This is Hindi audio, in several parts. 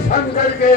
शंकर के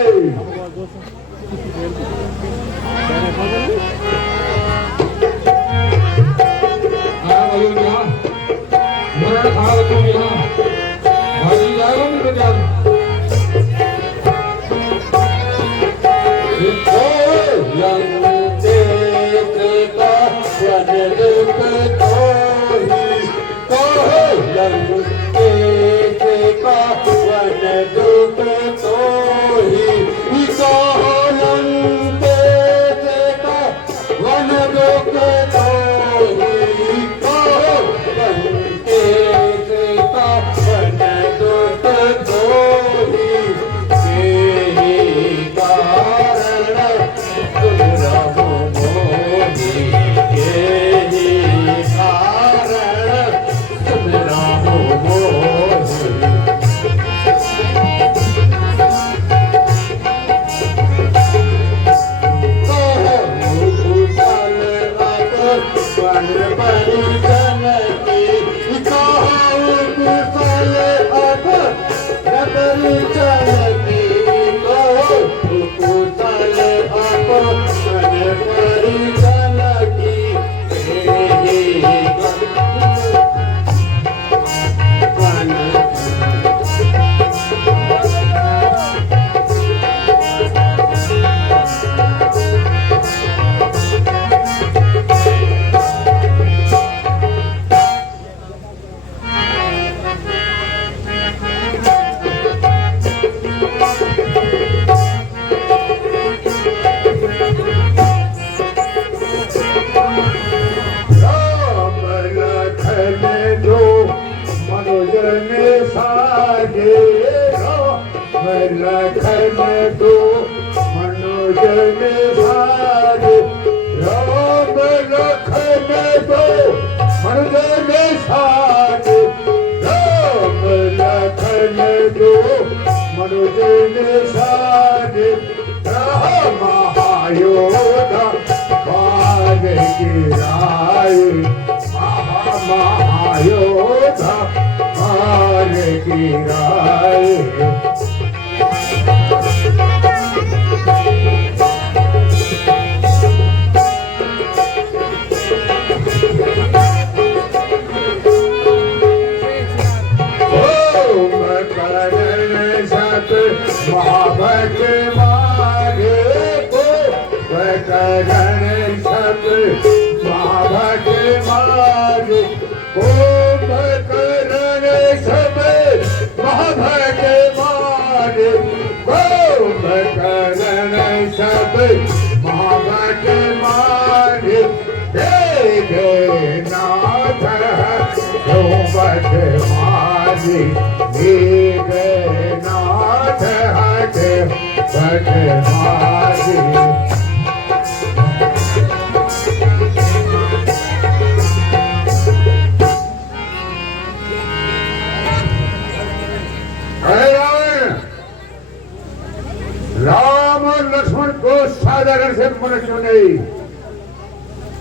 राम और लक्ष्मण को साधारण से मनुष्य नहीं,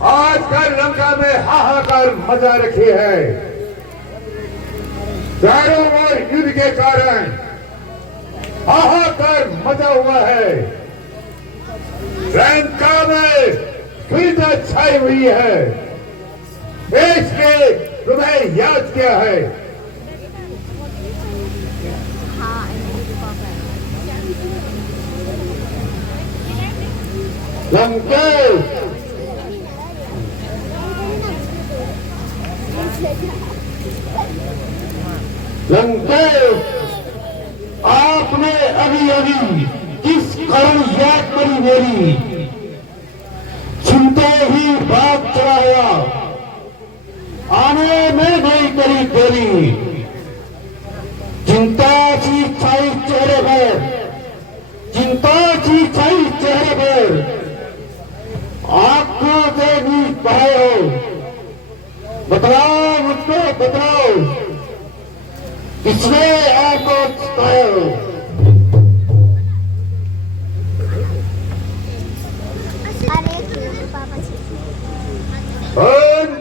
आजकल लंका में हाहाकार मचा रखी है। चारों ओर युद्ध के कारण हाहाकार मचा हुआ है। लंका में दुविधा छाई हुई है। इसलिए तुम्हें याद किया है। लंकेश, लंकेश, आपने अभी अभी किस कारण याद करी मेरी? सुनते ही बात चला हुआ, आने में नहीं करी देरी। चिंता सी छाई चेहरे पर, चिंता सी छाई चेहरे पर, आंखों से भी पाए हो। बताओ मुझको, बताओ किसने आपको सताया हो?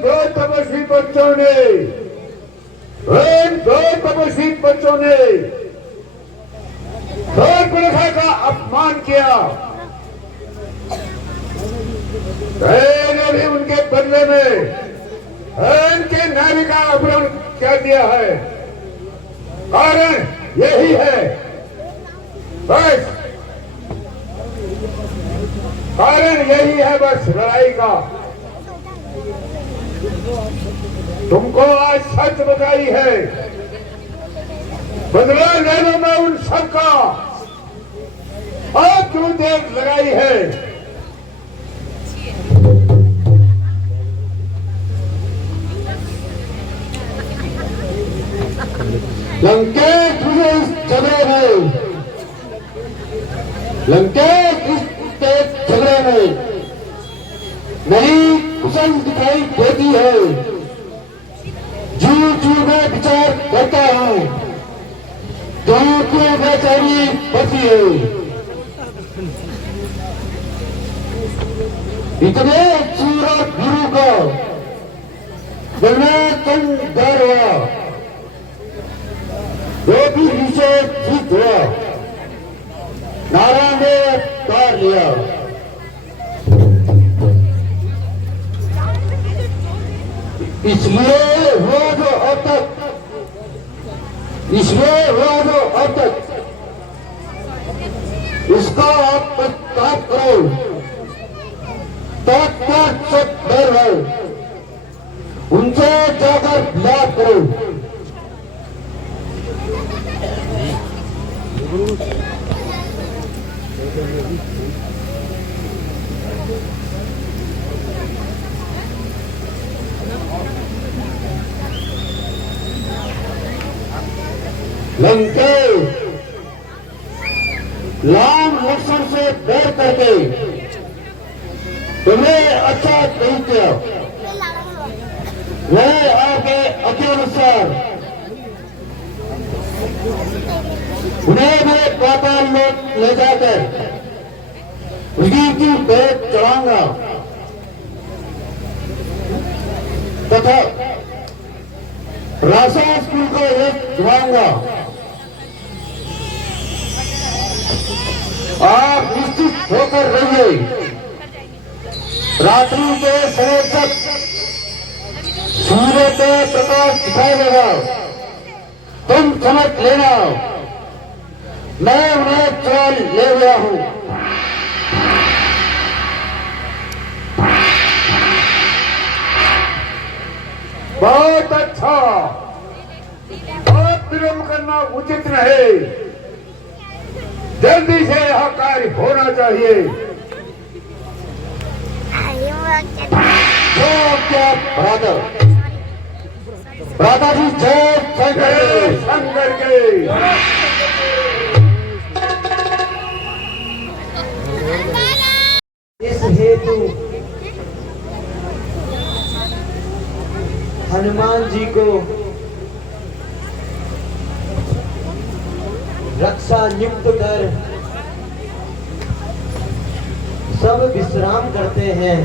जो तपस्वी को बच्चों ने, इन दो तपस्वी बच्चों ने प्रथा का अपमान किया। मैंने भी उनके बदले में इनके नारी का अपहरण कर दिया है। कारण यही है, बस कारण यही है, बस लड़ाई का। तुमको आज सच बताई है, बदला लेने में उन सबका अब क्यों देर लगाई है। लंकेश तुझे इस झगड़े में, लंकेश इस झगड़े में नहीं कुशल दिखाई देती है। जू जू में विचार करता हूँ, जहाँ क्यों बेचैनी बढ़ती है। इतने सूरत गुरु का तन डर हुआ, जो भी विषय ठीक हुआ, नारायण ने उतार लिया। इसलिए हुआ जो अब तक, इसलिए हुआ जो अब तक, इसका आप पश्चाताप करो। तत्काल सब डर है, उनसे जाकर लाभ करो। लंकेश राम लक्ष्मण से डर करके तुम्हें अच्छा नहीं किया। वह आपके अत्यानुसार उन्हें मैं पाताल में ले जाकर उसी की भेंट चढ़ाऊंगा तथा रासा स्कूल को एक चढ़ाऊंगा। आप निश्चित होकर रहिए, रात्रि के समय तक सूर्य के प्रकाश दिखाई देगा। तुम समझ लेना, मैं उन्हें चाल ले गया हूं। बहुत अच्छा, बहुत विलंब करना उचित नहीं, जल्दी से यह कार्य होना चाहिए। राधा जी जय शंकर के। इस हेतु हनुमान जी को रक्षा नियुक्त कर सब विश्राम करते हैं।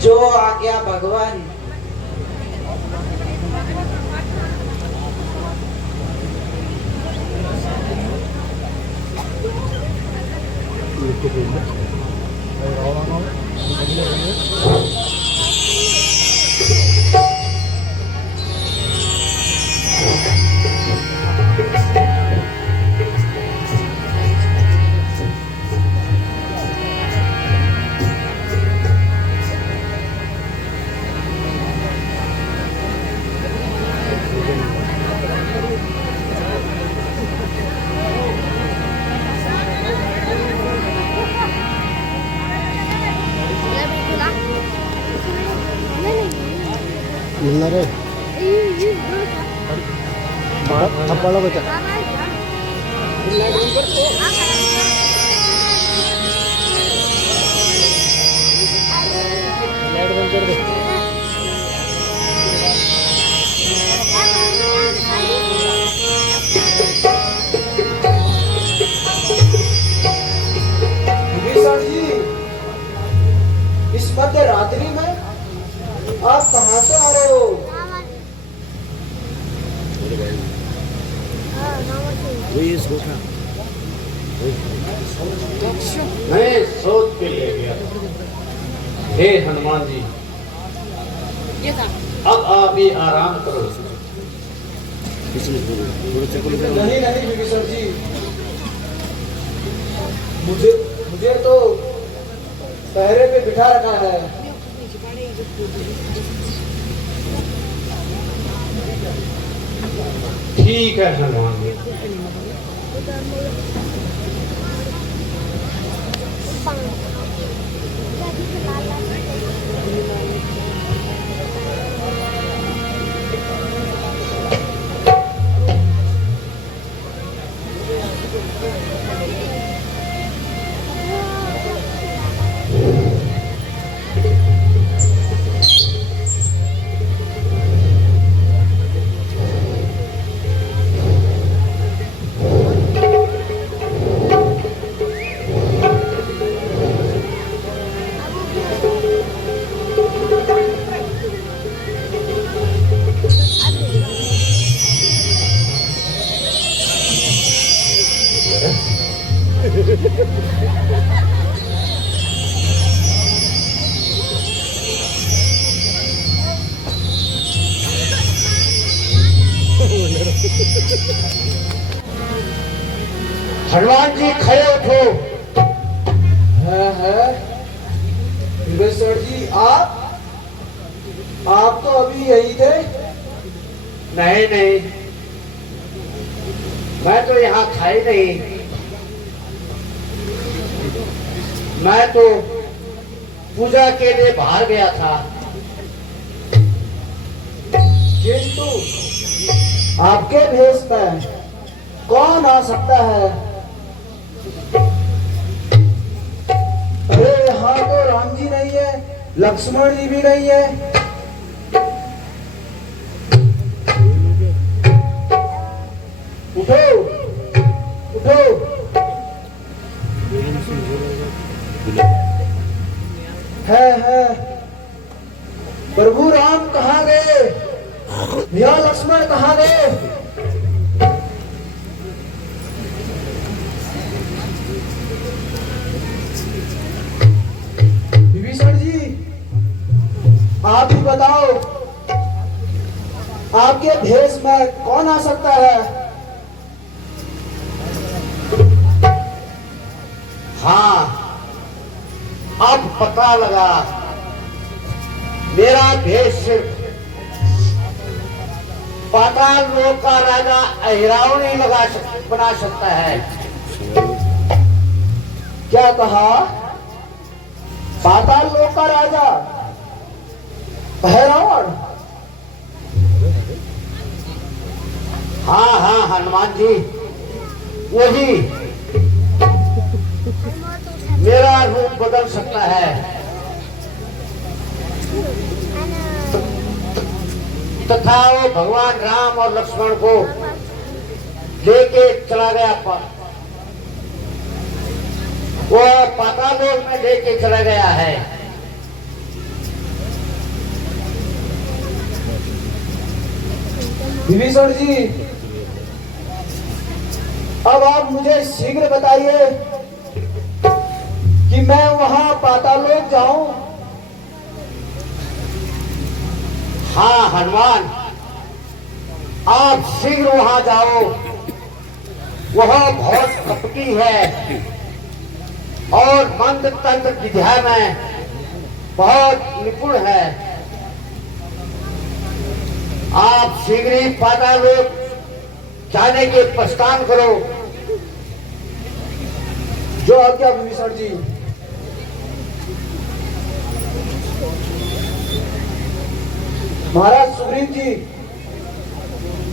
जो आज्ञा भगवान। रे थप्पड़ बचा लाइट बंद कर दे। इस मध्य रात्रि में आप कहाँ से आ रहे हो? मैं सोच के ले गया। हे हनुमान जी, अब आप भी आराम करो। नहीं नहीं विभीषण जी, मुझे मुझे तो पहरे पे बिठा रखा है। ठीक है हनुमान जी। हनुमान जी खड़े उठो। है विभीषण जी, आप तो अभी यही थे। नहीं नहीं, मैं तो यहाँ था ही नहीं। मैं तो पूजा के लिए बाहर गया था। किंतु आपके भेष में कौन आ सकता है? अरे यहाँ तो राम जी नहीं है, लक्ष्मण जी भी नहीं है। उठो उठो। है प्रभु राम कहाँ गए? भैया लक्ष्मण कहाँ गए? विभीषण जी, आप ही बताओ, आपके भेष में कौन आ सकता है? हाँ, अब पता लगा। मेरा भेष सिर्फ पाताल लोक का राजा अहिरावण ही बना सकता है। क्या कहा? पाताल लोक का राजा अहिरावण? हाँ हाँ हनुमान जी, वही मेरा रूप बदल सकता है। तथा वो भगवान राम और लक्ष्मण को लेके चला गया। वो पाताल लोक में लेके चला गया है। विभीषण जी, अब आप मुझे शीघ्र बताइए कि मैं वहां पाताल लोक जाऊं। हाँ हनुमान, आप शीघ्र वहां जाओ। वह बहुत कपटी है और मंत्र तंत्र विद्या में बहुत निपुण है। आप शीघ्र ही पाताल लोक जाने के प्रस्थान करो। जो आज्ञा विभीषण जी। महाराज सुग्रीव जी,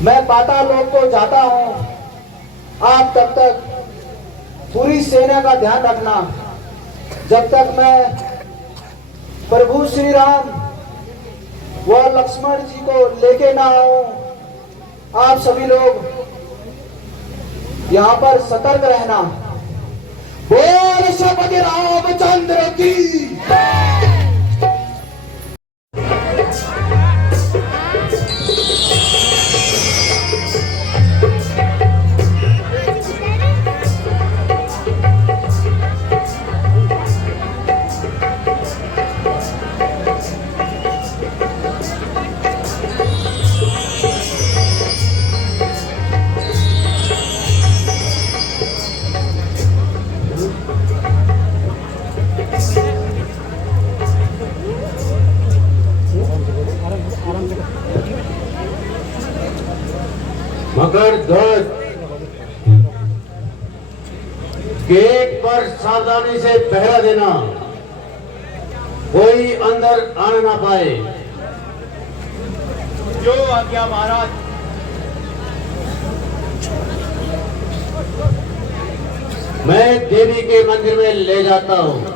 मैं पाताल लोक को जाता हूं। आप तब तक पूरी सेना का ध्यान रखना, जब तक मैं प्रभु श्री राम व लक्ष्मण जी को लेके ना आऊं। आप सभी लोग यहाँ पर सतर्क रहना। बोल श्रीपति रामचंद्र की। मगर ध्वज गेट पर सावधानी से पहरा देना, कोई अंदर आने ना पाए। जो आज्ञा महाराज। मैं देवी के मंदिर में ले जाता हूँ।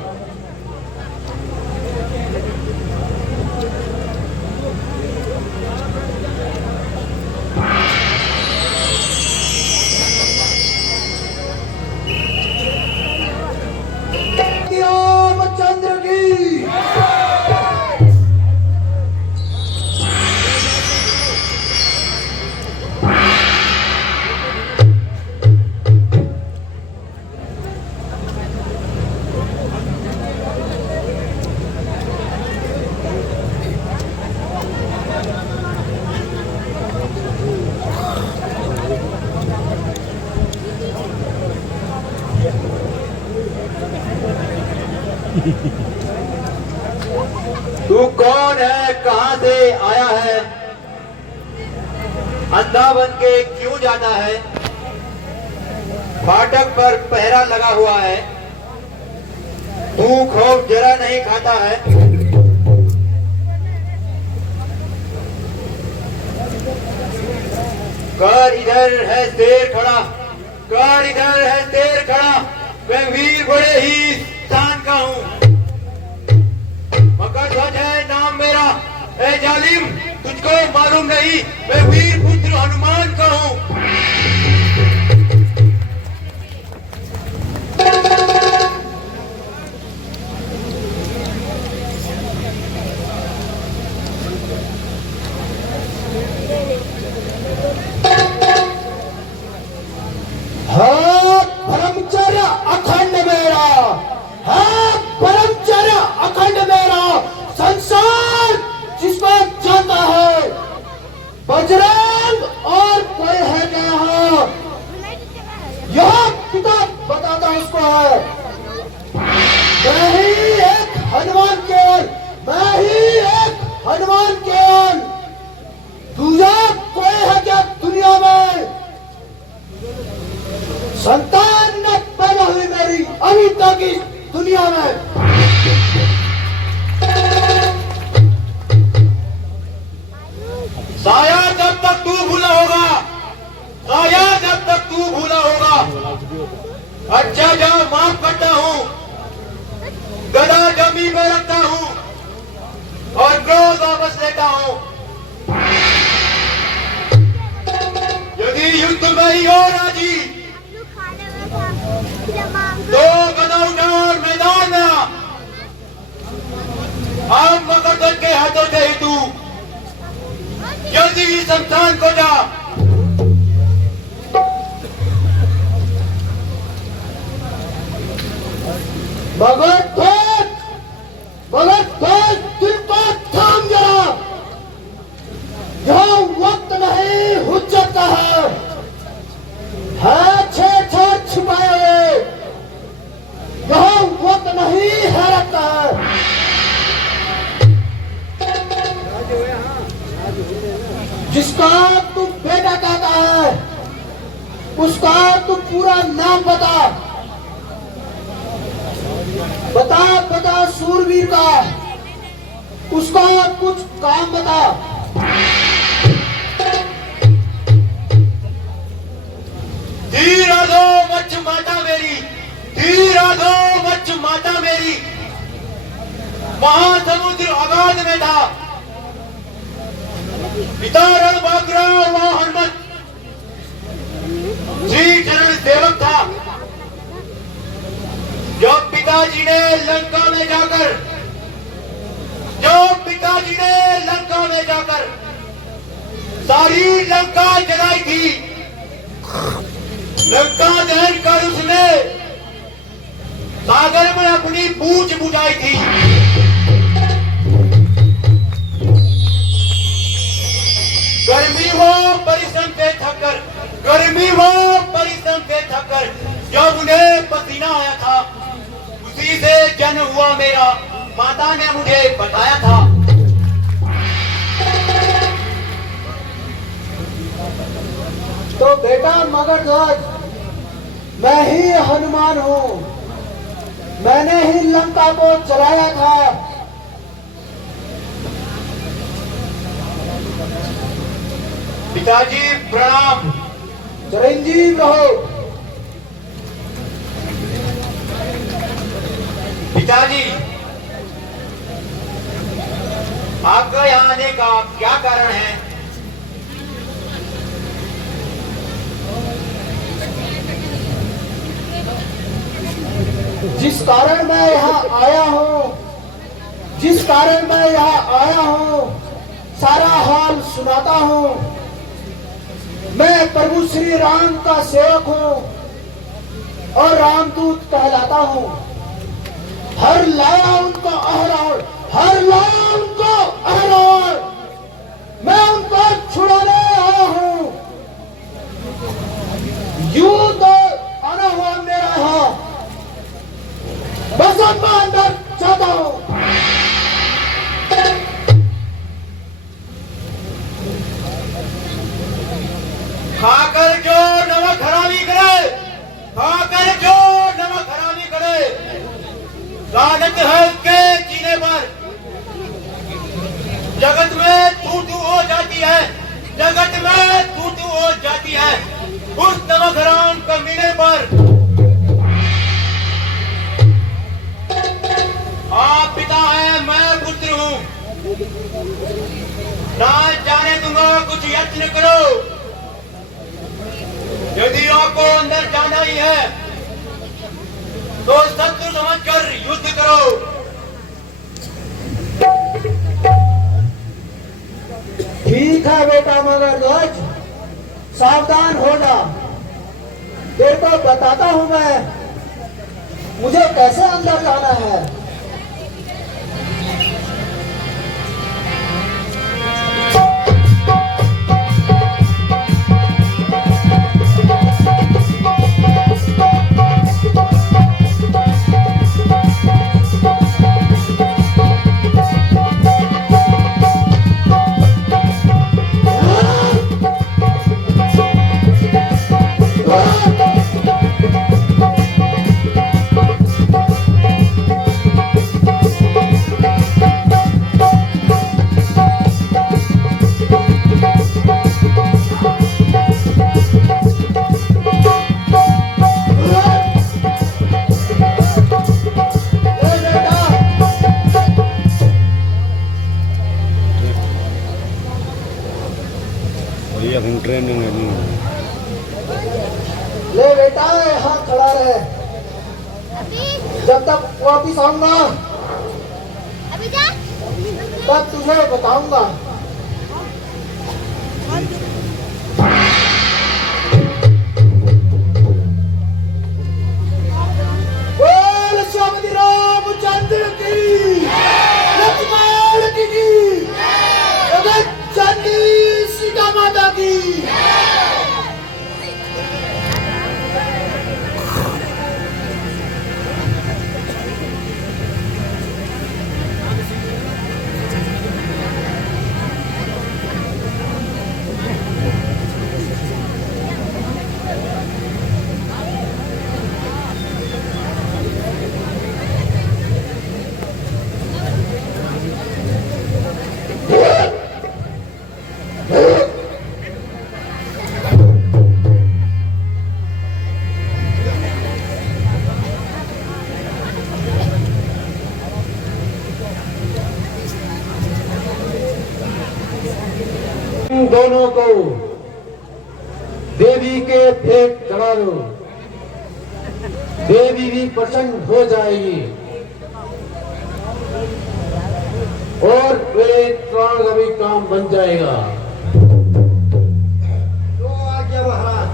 रामचंद्र की तू कौन है, कहां से आया है, अंधा बन के क्यों जाता है, फाटक पर पहरा लगा हुआ है, तू खौफ जरा नहीं खाता है। कर इधर है शेर खड़ा, कर इधर है शेर खड़ा, मैं वीर बड़े ही शान का हूं। मकर ध्वज है नाम मेरा, ए जालिम तुझको मालूम नहीं, मैं वीर पुत्र हनुमान का हूं। ब्रह्मचर्य अखंड मेरा है, ब्रह्मचर्य अखंड मेरा, संसार जिसको जाता है, बजरंग और कोई है क्या यहाँ? यह पिता बताता उसको है, मैं ही एक हनुमान केवल, मैं ही एक हनुमान केवल, दूजा कोई है क्या दुनिया में? संतान न पैदा हुई मेरी अभी तक इस दुनिया में। शायद जब तक तू भूला होगा, शायद जब तक तू भूला होगा। अच्छा जाओ माफ करता हूँ, गदा जमीन में रखता हूँ और क्रोध वापस लेता हूँ। यदि युद्ध में ही हो राजी तो गदा उठा और मैदान में आ। हम मकरध्वज के हाथों से ही तू जल्दी ही शमशान को जा। भगत दिल को थाम जरा, यह वक्त नहीं हुज्जत का है छेड़ छुपाए हुए, यह वक्त नहीं हैरत का है। जिसका तू बेटा कहता है उसका तू पूरा नाम बता, बता बता सूरवीर का, उसका कुछ काम बता। धीरा दो मच्छ माता मेरी, धीरा दो मच्छ माता मेरी, महासमुद्र अगाध में था, पिता रणबांकुरा वह हनुमत श्री चरण सेवक था। जो पिताजी ने लंका में जाकर, जो पिताजी ने लंका में जाकर सारी लंका जलाई थी, लंका दहन कर उसने सागर में अपनी पूंछ बुझाई थी। गर्मी हो परिश्रम से थककर, गर्मी हो परिश्रम से थककर जब उन्हें पसीना आया था, उसी से जन्म हुआ मेरा, माता ने मुझे बताया था। तो मगर ध्वज, मैं ही हनुमान हूँ। मैंने ही लंका को जलाया था। पिताजी प्रणाम। चिरंजीव रहो। पिताजी, आपका यहाँ आने का क्या कारण है? जिस कारण मैं यहाँ आया हूँ, सारा हाल सुनाता हूँ। मैं प्रभु श्री राम का सेवक हूँ और रामदूत कहलाता हूँ। हर लाया उनको अहरार, मैं उनको छुड़ाने आया हूँ। यूं तो आना हुआ मेरा यहाँ, बस अब मैं अंदर जाता हूँ। खाकर जो नमक हरामी करे, लानत है उसके जीने पर। जगत में तू हो जाती है, उस नमक हराम कमीने पर। आप पिता है, मैं पुत्र हूँ। ना जाने दूंगा, कुछ यत्न करो। यदि आपको अंदर जाना ही है तो शत्रु समझकर युद्ध करो। ठीक है बेटा मगर ध्वज, सावधान होना। तेरे को बताता हूँ मैं, मुझे कैसे अंदर जाना है। ट्रेनिंग ले बेटा यहाँ खड़ा रहे, जब तक वापिस आऊंगा तब तुझे बताऊंगा। बोल स्वामी रामचंद्र की, लक्ष्मण की, जगत जननी सीता माता की। दोनों को देवी के भेंट चढ़ा दो, देवी भी प्रसन्न हो जाएगी और वे प्राण का भी काम बन जाएगा। तो आज्ञा महाराज।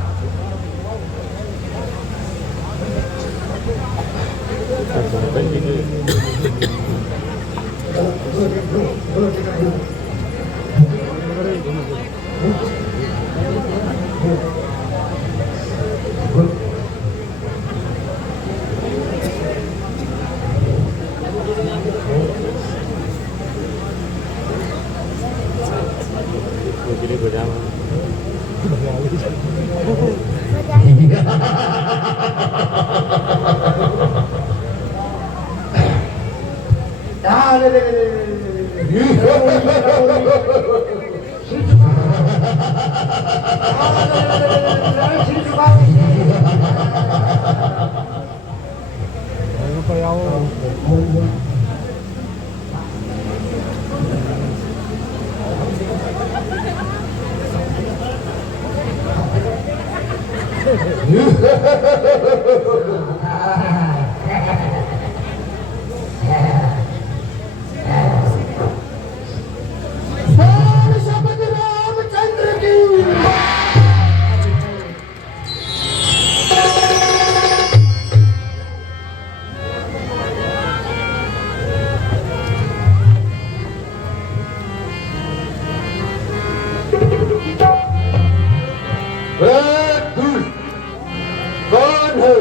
कौन है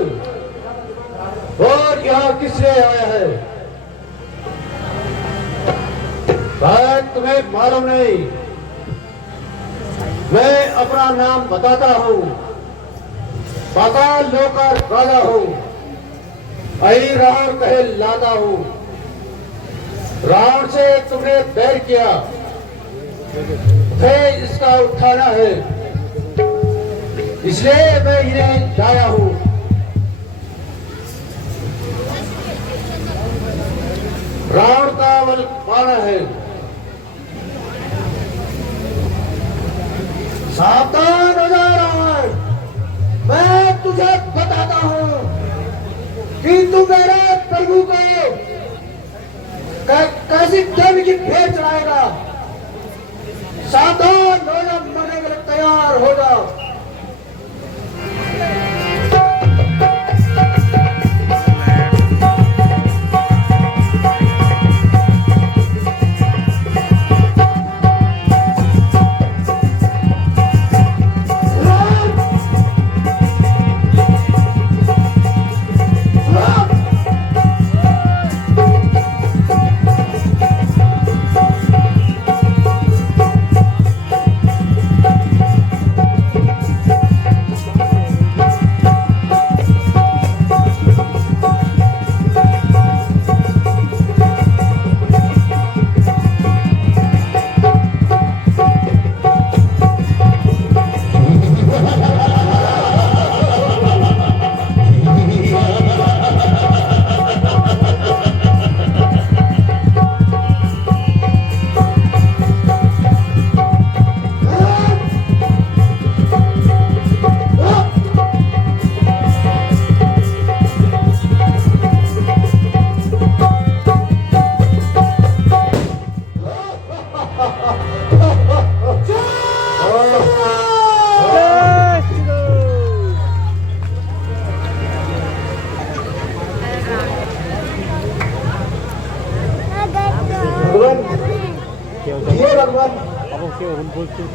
और यहाँ किस लिए आया है? शायद तुम्हें मालूम नहीं। मैं अपना नाम बताता हूँ। पाताल लोकर राजा हूँ। अही रावण कहे लादा हूँ। रावण से तुमने बैर किया, फिर इसका उठाना है, इसलिए मैं इन्हें लाया हूं। रावण का बल पाना है। सावधान हो जा रावण, मैं तुझे बताता हूं कि तू मेरे प्रभु को कैसी देवी की भेंट चढ़ाएगा। सावधान हो जा, मरने के लिए तैयार हो जाओ।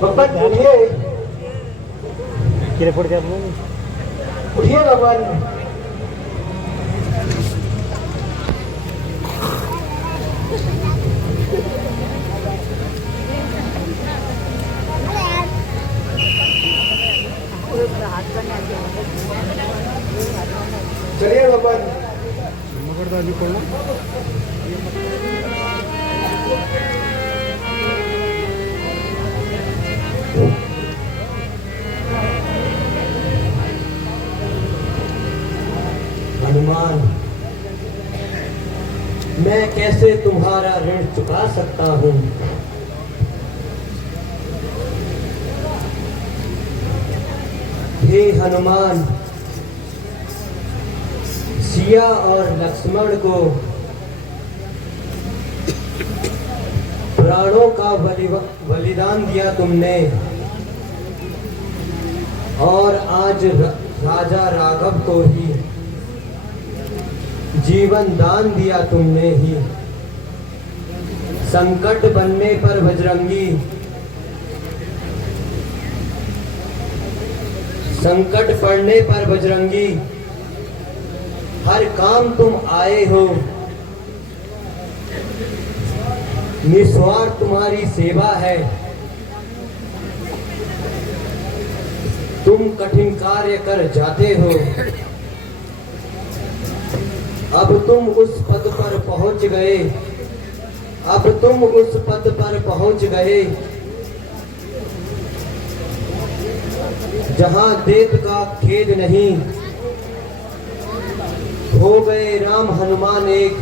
भगवान बोलिए, किरे पड़ गया वो उठिए भगवान। चलिए भगवान। मगरदाजी पड़ना हनुमान, मैं कैसे तुम्हारा ऋण चुका सकता हूँ? हे हनुमान, सिया और लक्ष्मण को प्राणों का बलिदान दिया तुमने, और आज राजा राघव को ही जीवन दान दिया तुमने ही। संकट बनने पर बजरंगी, संकट पड़ने पर बजरंगी, हर काम तुम आए हो। निस्वार्थ तुम्हारी सेवा है। तुम कठिन कार्य कर जाते हो। अब तुम उस पद पर पहुंच गए अब तुम उस पद पर पहुंच गए जहां देत का खेद नहीं। हो गए राम हनुमान एक,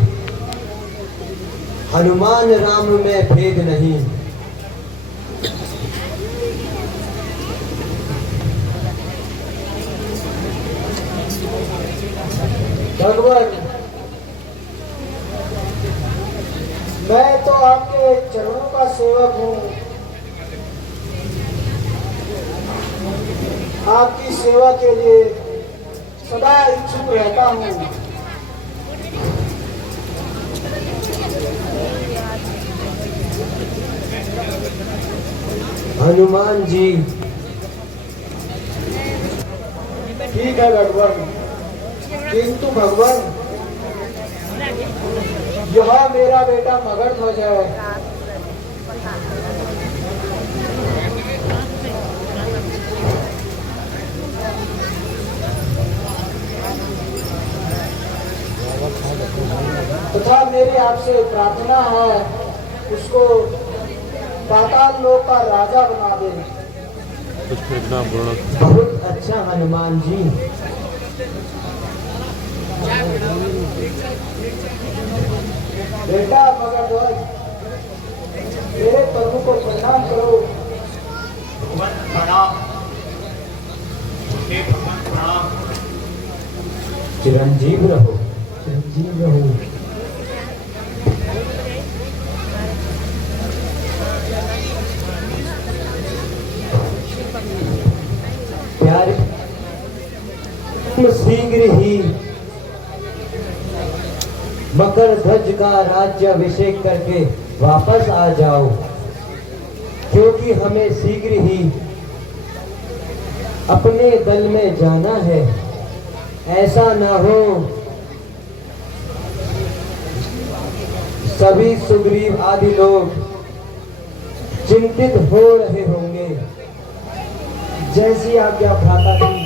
हनुमान राम में भेद नहीं। भगवान, मैं तो आपके चरणों का सेवक हूँ, आपकी सेवा के लिए सदा इच्छुक रहता हूँ। हनुमान जी, ठीक है भगवान, किंतु भगवान यह मेरा बेटा मगरध्वज है। तथा मेरी आपसे प्रार्थना है उसको पाताल लोक का राजा बना दे। बहुत अच्छा हनुमान जी। बेटा मगरध्वज, मेरे प्रभु को प्रणाम करो। चिरंजीव रहो, चिरंजीव रहो। प्यारे, तुम शीघ्र ही मगरध्वज का राज्याभिषेक करके वापस आ जाओ, क्योंकि हमें शीघ्र ही अपने दल में जाना है। ऐसा ना हो सभी सुग्रीव आदि लोग चिंतित हो रहे होंगे। जैसी आज्ञा भ्राता।